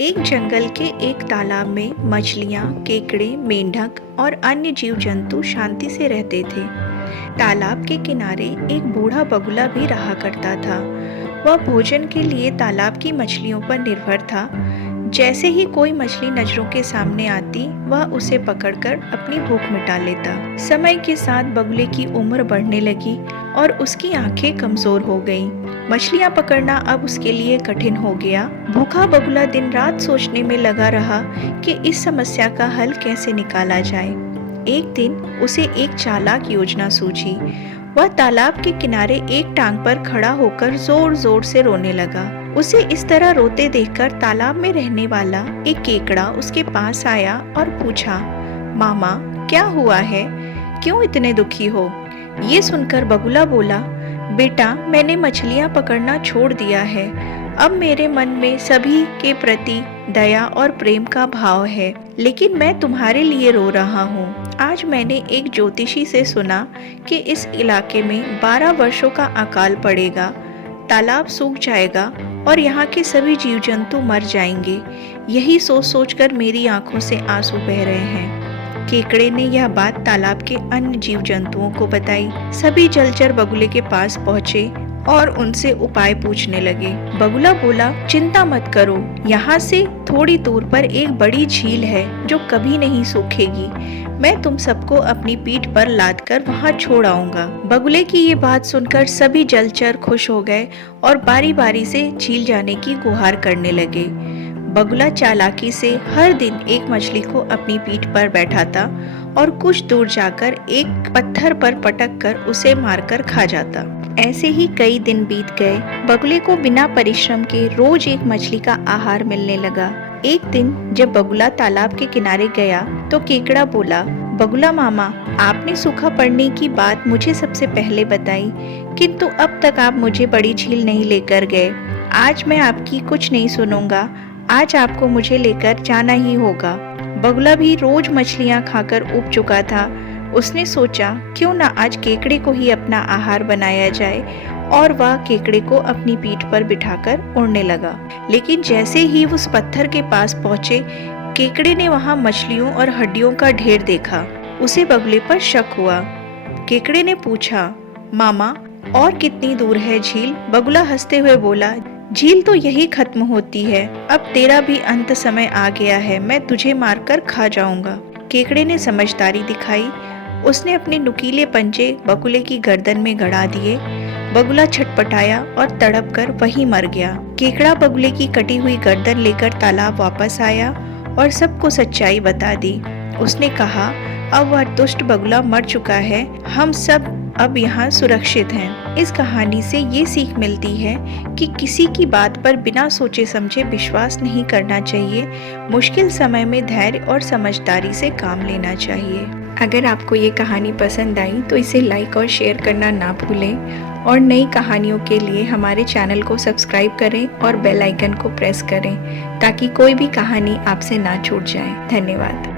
एक जंगल के एक तालाब में मछलियाँ, केकड़े, मेंढक और अन्य जीव जंतु शांति से रहते थे। तालाब के किनारे एक बूढ़ा बगुला भी रहा करता था। वह भोजन के लिए तालाब की मछलियों पर निर्भर था। जैसे ही कोई मछली नजरों के सामने आती, वह उसे पकड़कर अपनी भूख मिटा लेता। समय के साथ बगुले की उम्र बढ़ने लगी और उसकी आंखें कमजोर हो गईं। मछलियां पकड़ना अब उसके लिए कठिन हो गया। भूखा बगुला दिन रात सोचने में लगा रहा कि इस समस्या का हल कैसे निकाला जाए। एक दिन उसे एक चालाक योजना सूझी। वह तालाब के किनारे एक टांग पर खड़ा होकर जोर जोर से रोने लगा। उसे इस तरह रोते देखकर तालाब में रहने वाला एक केकड़ा उसके पास आया और पूछा, मामा क्या हुआ है, क्यों इतने दुखी हो? ये सुनकर बगुला बोला, बेटा मैंने मछलियाँ पकड़ना छोड़ दिया है। अब मेरे मन में सभी के प्रति दया और प्रेम का भाव है, लेकिन मैं तुम्हारे लिए रो रहा हूँ। आज मैंने एक ज्योतिषी से सुना कि इस इलाके में 12 वर्षों का अकाल पड़ेगा, तालाब सूख जाएगा और यहाँ के सभी जीव जंतु मर जाएंगे। यही सोच सोचकर मेरी आंखों से आंसू बह रहे हैं। केकड़े ने यह बात तालाब के अन्य जीव जंतुओं को बताई। सभी जलचर बगुले के पास पहुँचे और उनसे उपाय पूछने लगे। बगुला बोला, चिंता मत करो, यहाँ से थोड़ी दूर पर एक बड़ी झील है जो कभी नहीं सूखेगी। मैं तुम सबको अपनी पीठ पर लादकर वहाँ छोड़ आऊंगा। बगुले की ये बात सुनकर सभी जलचर खुश हो गए और बारी बारी से झील जाने की गुहार करने लगे। बगुला चालाकी से हर दिन एक मछली को अपनी पीठ पर बैठाता और कुछ दूर जाकर एक पत्थर पर पटक कर उसे मारकर खा जाता। ऐसे ही कई दिन बीत गए। बगुले को बिना परिश्रम के रोज एक मछली का आहार मिलने लगा। एक दिन जब बगुला तालाब के किनारे गया तो केकड़ा बोला, बगुला मामा, आपने सूखा पड़ने की बात मुझे सबसे पहले बताई, किंतु अब तक आप मुझे बड़ी झील नहीं लेकर गए। आज मैं आपकी कुछ नहीं सुनूंगा। आज आपको मुझे लेकर जाना ही होगा। बगुला भी रोज मछलियाँ खाकर ऊब चुका था। उसने सोचा, क्यों ना आज केकड़े को ही अपना आहार बनाया जाए, और वह केकड़े को अपनी पीठ पर बिठाकर उड़ने लगा। लेकिन जैसे ही उस पत्थर के पास पहुंचे, केकड़े ने वहां मछलियों और हड्डियों का ढेर देखा। उसे बगुले पर शक हुआ। केकड़े ने पूछा, मामा और कितनी दूर है झील? बगुला हंसते हुए बोला, झील तो यही खत्म होती है। अब तेरा भी अंत समय आ गया है, मैं तुझे मारकर खा जाऊंगा। केकड़े ने समझदारी दिखाई। उसने अपने नुकीले पंजे बगुले की गर्दन में गड़ा दिए। बगुला छटपटाया और तड़प कर वहीं मर गया। केकड़ा बगुले की कटी हुई गर्दन लेकर तालाब वापस आया और सबको सच्चाई बता दी। उसने कहा, अब वह दुष्ट बगुला मर चुका है, हम सब अब यहाँ सुरक्षित हैं। इस कहानी से ये सीख मिलती है कि किसी की बात पर बिना सोचे समझे विश्वास नहीं करना चाहिए। मुश्किल समय में धैर्य और समझदारी से काम लेना चाहिए। अगर आपको ये कहानी पसंद आई तो इसे लाइक और शेयर करना ना भूलें और नई कहानियों के लिए हमारे चैनल को सब्सक्राइब करें और बेल आइकन को प्रेस करें ताकि कोई भी कहानी आपसे ना छूट जाए। धन्यवाद।